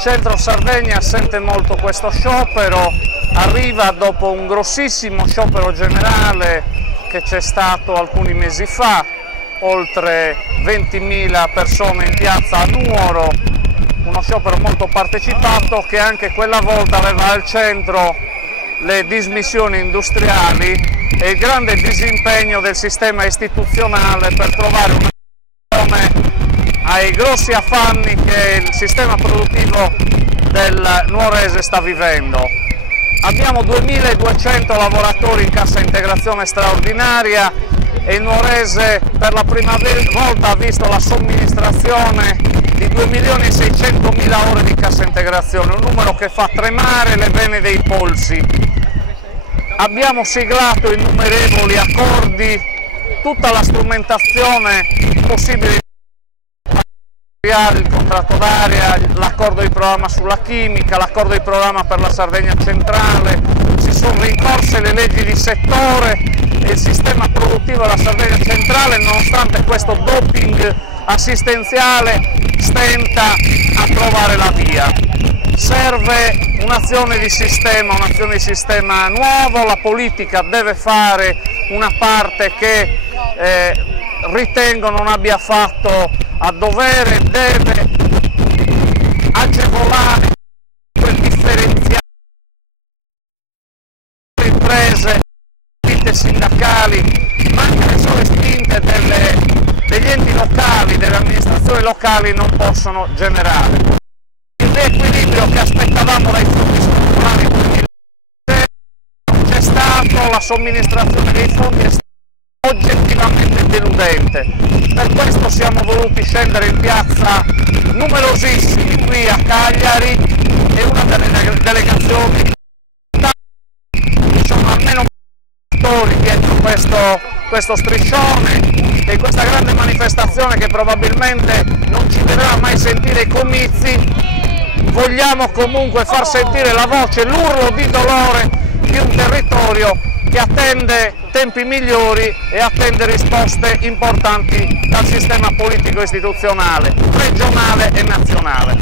centro Sardegna sente molto questo sciopero, arriva dopo un grossissimo sciopero generale che c'è stato alcuni mesi fa, oltre 20.000 persone in piazza a Nuoro, uno sciopero molto partecipato che anche quella volta aveva al centro le dismissioni industriali e il grande disimpegno del sistema istituzionale per trovare una soluzione ai grossi affanni che il sistema produttivo del nuorese sta vivendo. Abbiamo 2.200 lavoratori in cassa integrazione straordinaria e il nuorese per la prima volta ha visto la somministrazione di 2.600.000 ore di cassa integrazione, un numero che fa tremare le vene dei polsi. Abbiamo siglato innumerevoli accordi, tutta la strumentazione possibile, il contratto d'area, l'accordo di programma sulla chimica, l'accordo di programma per la Sardegna centrale, si sono rincorse le leggi di settore e il sistema produttivo della Sardegna centrale, nonostante questo doping assistenziale, stenta a trovare la via. Serve un'azione di sistema nuovo, la politica deve fare una parte che ritengo non abbia fatto a dovere, deve agevolare quel differenziale delle imprese, spinte sindacali, ma anche le sole spinte degli enti locali, delle amministrazioni locali non possono generare. Il riequilibrio che aspettavamo dai fondi strutturali non c'è stato, la somministrazione dei fondi è stata oggettivamente deludente. Per questo siamo voluti scendere in piazza numerosissimi qui a Cagliari e una delle delegazioni, ci sono almeno attori dietro questo striscione e questa grande manifestazione che probabilmente non ci vedrà mai sentire i comizi. Vogliamo comunque far sentire la voce, l'urlo di dolore di un territorio che attende tempi migliori e attende risposte importanti dal sistema politico istituzionale, regionale e nazionale.